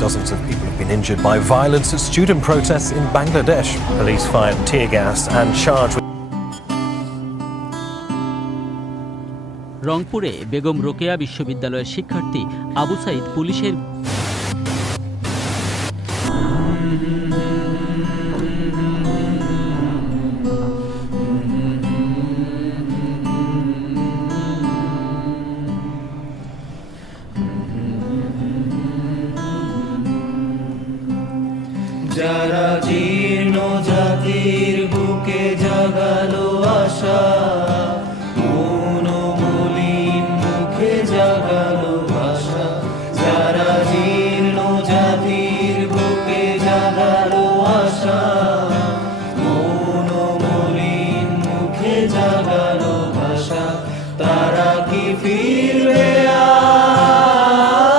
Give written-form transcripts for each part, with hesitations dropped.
Dozens of people have been injured by violence at student protests in Bangladesh. Police fired tear gas and charged with রংপুরে বেগম রোকেয়া বিশ্ববিদ্যালয়ের শিক্ষার্থী আবু সাইদ পুলিশের যারা জীর্ণ জাতির বুকে জাগালো আশা, মনোমলিন মুখে জাগালো ভাষা। যারা জীর্ণ জাতির বুকে জাগালো আশা, মনোমলিন মুখে জাগালো ভাষা। তারা কি ফিরবে আর?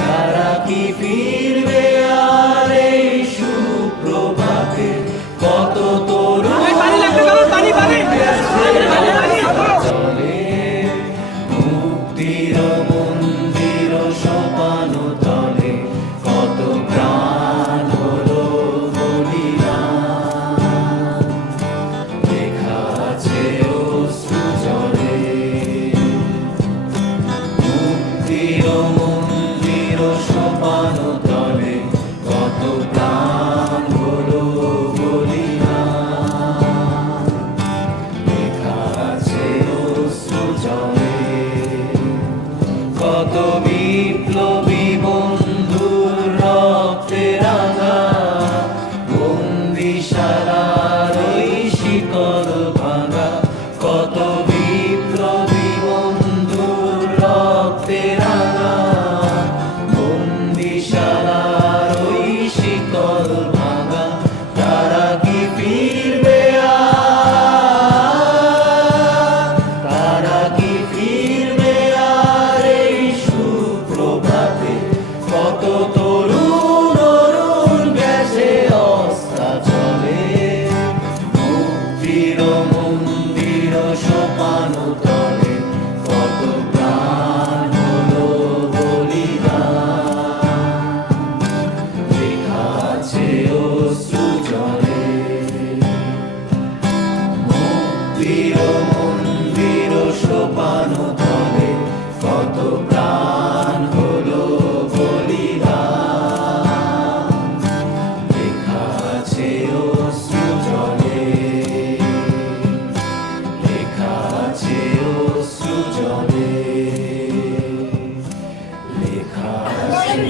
তারা কি ফিরবে আর এই সুপ্রভাতে? কত তরুণ চলে মুক্তির মন্দির সোপান তলে, কত প্রাণ হলো বলিদান। লেখা আছে অশ্রু জলে, মুক্তির মন্দির সোপান তলে, কত প্রাণ হলো বলিদান। লেখা আছে অশ্রু জলে, কত বিপ্লবী বন্ধুর রক্তে রাঙা বন্দিশালার ওই শিকল ভাঙা। কত বিপ্লবী বন্ধুর রক্তে রাঙা বন্দিশালার ওই শিকল ভাঙা। তারা কি ফিরবে আর? তারা কি ফিরবে আর এই সুপ্রভাতে? কত তরুণ অরুণ গেছে অস্তাচলে, মুক্তির মন্দির সোপান তলে, কত প্রাণ হলো বলিদান। লেখা আছে অশ্রু জলে, মুক্তির মন্দির সোপান তলে, কত প্রাণ হলো বলিদান। লেখা আছে অশ্রু জলে, লেখা আছে অশ্রু জলে, লেখা আছে।